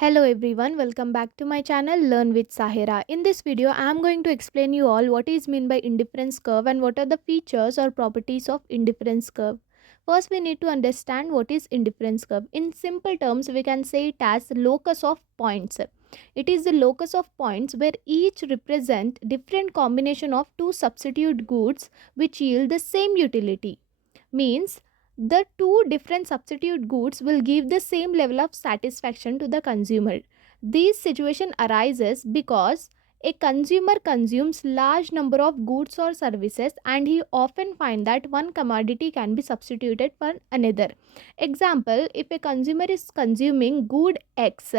Hello everyone, welcome back to my channel Learn with Sahira. In this video, I am going to explain you all what is meant by indifference curve and what are the features or properties of indifference curve. First, we need to understand what is indifference curve. In simple terms, we can say it as locus of points. It is the locus of points where each represent different combination of two substitute goods which yield the same utility. Means the two different substitute goods will give the same level of satisfaction to the consumer. This situation arises because a consumer consumes large number of goods or services and he often find that one commodity can be substituted for another. Example, if a consumer is consuming good X,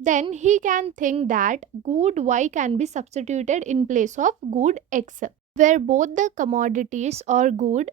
then he can think that good Y can be substituted in place of good X, where both the commodities or good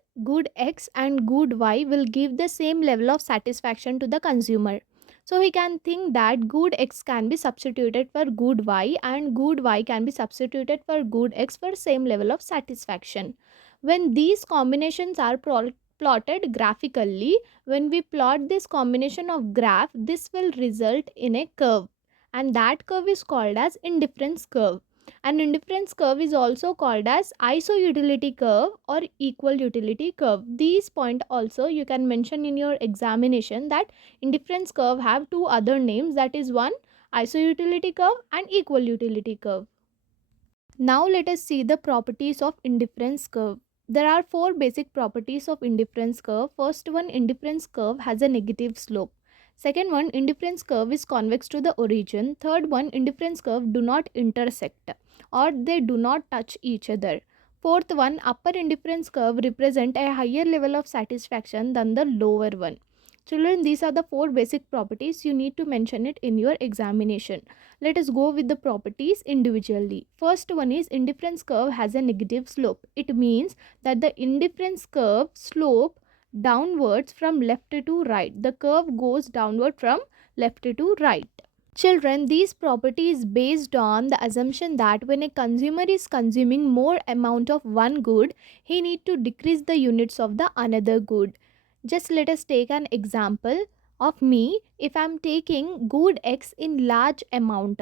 X and good Y will give the same level of satisfaction to the consumer. So he can think that good X can be substituted for good Y and good Y can be substituted for good X for same level of satisfaction. When these combinations are plotted graphically, when we plot this combination of graph, this will result in a curve, and that curve is called as indifference curve. An indifference curve is also called as isoutility curve or equal utility curve. These point also you can mention in your examination that indifference curve have two other names, that is one isoutility curve and equal utility curve. Now let us see the properties of indifference curve. There are four basic properties of indifference curve. First one, indifference curve has a negative slope. Second one, indifference curve is convex to the origin. Third one, indifference curve do not intersect or they do not touch each other. Fourth one, upper indifference curve represent a higher level of satisfaction than the lower one. Children, these are the four basic properties. You need to mention it in your examination. Let us go with the properties individually. First one is indifference curve has a negative slope. It means that the indifference curve slope downwards from left to right. The curve goes downward from left to right. Children, these property is based on the assumption that when a consumer is consuming more amount of one good, he need to decrease the units of the another good. Just let us take an example of me. If I'm taking good X in large amount,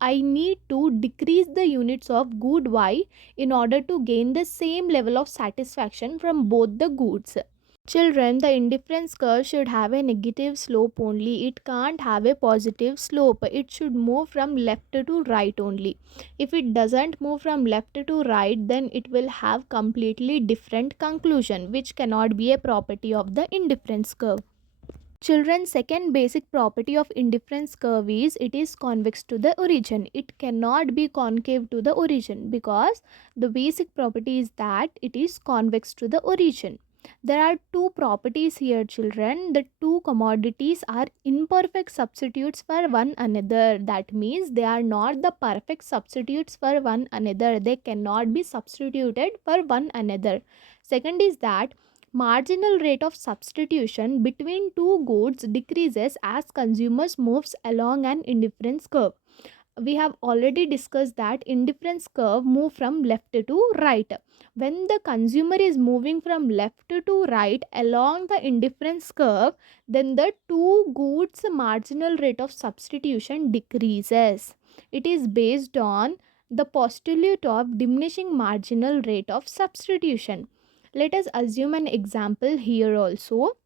I need to decrease the units of good Y in order to gain the same level of satisfaction from both the goods. Children, the indifference curve should have a negative slope only. It can't have a positive slope. It should move from left to right only. If it doesn't move from left to right, then it will have completely different conclusion, which cannot be a property of the indifference curve. Children, second basic property of indifference curve is it is convex to the origin. It cannot be concave to the origin because the basic property is that it is convex to the origin. There are two properties here, children. The two commodities are imperfect substitutes for one another. That means they are not the perfect substitutes for one another. They cannot be substituted for one another. Second is that marginal rate of substitution between two goods decreases as consumers moves along an indifference curve. We have already discussed that indifference curve move from left to right. When the consumer is moving from left to right along the indifference curve, then the two goods marginal rate of substitution decreases. It is based on the postulate of diminishing marginal rate of substitution. Let us assume an example here also.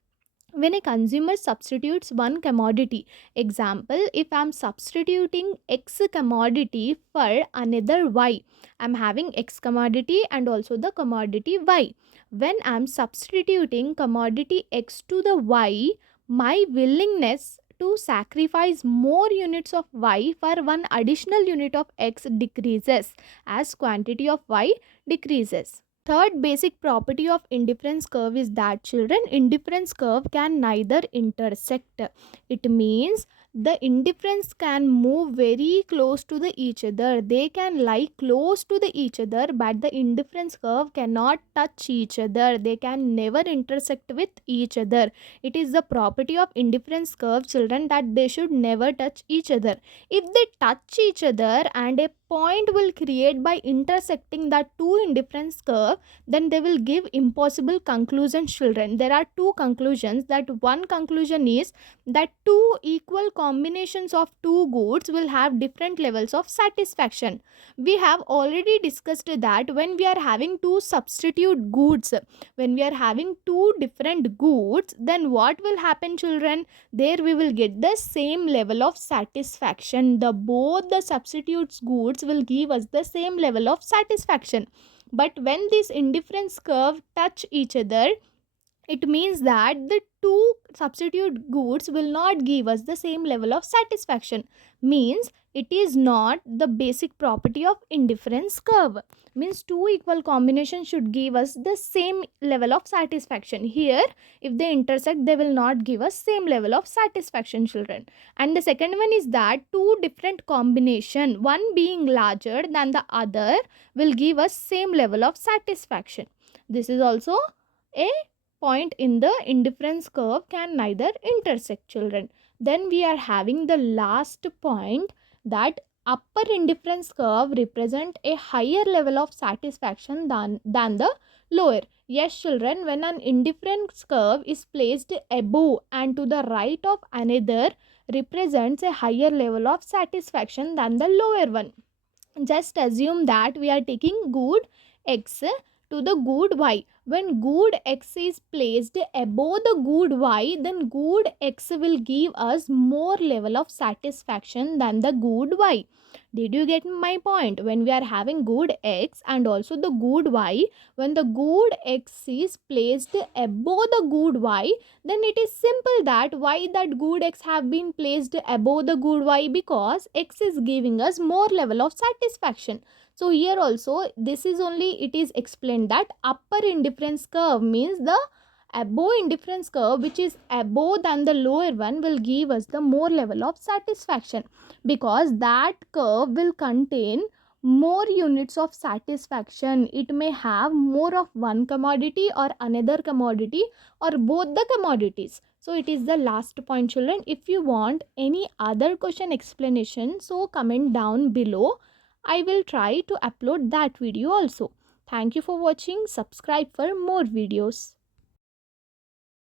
When a consumer substitutes one commodity, example, if I'm substituting X commodity for another Y, I'm having X commodity and also the commodity Y. When I'm substituting commodity X to the Y, my willingness to sacrifice more units of Y for one additional unit of X decreases as quantity of Y decreases. Third basic property of indifference curve is that, children, indifference curve can neither intersect. It means the indifference can move very close to the each other. They can lie close to the each other, but the indifference curve cannot touch each other. They can never intersect with each other. It is the property of indifference curve, children, that they should never touch each other. If they touch each other and a point will create by intersecting that two indifference curve, then they will give impossible conclusions, children. There are two conclusions. That one conclusion is that two equal combinations of two goods will have different levels of satisfaction. We have already discussed that when we are having two substitute goods, when we are having two different goods, then what will happen, children? There we will get the same level of satisfaction. The both the substitutes goods will give us the same level of satisfaction. But when this indifference curve touch each other, it means that the two substitute goods will not give us the same level of satisfaction. Means it is not the basic property of indifference curve. Means two equal combinations should give us the same level of satisfaction. Here if they intersect, they will not give us same level of satisfaction, children. And the second one is that two different combination, one being larger than the other, will give us same level of satisfaction. This is also a point in the indifference curve can neither intersect, children. Then we are having the last point, that upper indifference curve represent a higher level of satisfaction than the lower. Yes, children, when an indifference curve is placed above and to the right of another, represents a higher level of satisfaction than the lower one. Just assume that we are taking good x to the good y. When good x is placed above the good y, then good x will give us more level of satisfaction than the good y. Did you get my point? When we are having good x and also the good y, when the good x is placed above the good y, then it is simple that why that good x have been placed above the good y, because x is giving us more level of satisfaction. So here also this is only it is explained that upper indifference curve means the above indifference curve which is above than the lower one will give us the more level of satisfaction, because that curve will contain more units of satisfaction. It may have more of one commodity or another commodity or both the commodities. So it is the last point, children. If you want any other question explanation, so comment down below. I will try to upload that video also. Thank you for watching. Subscribe for more videos.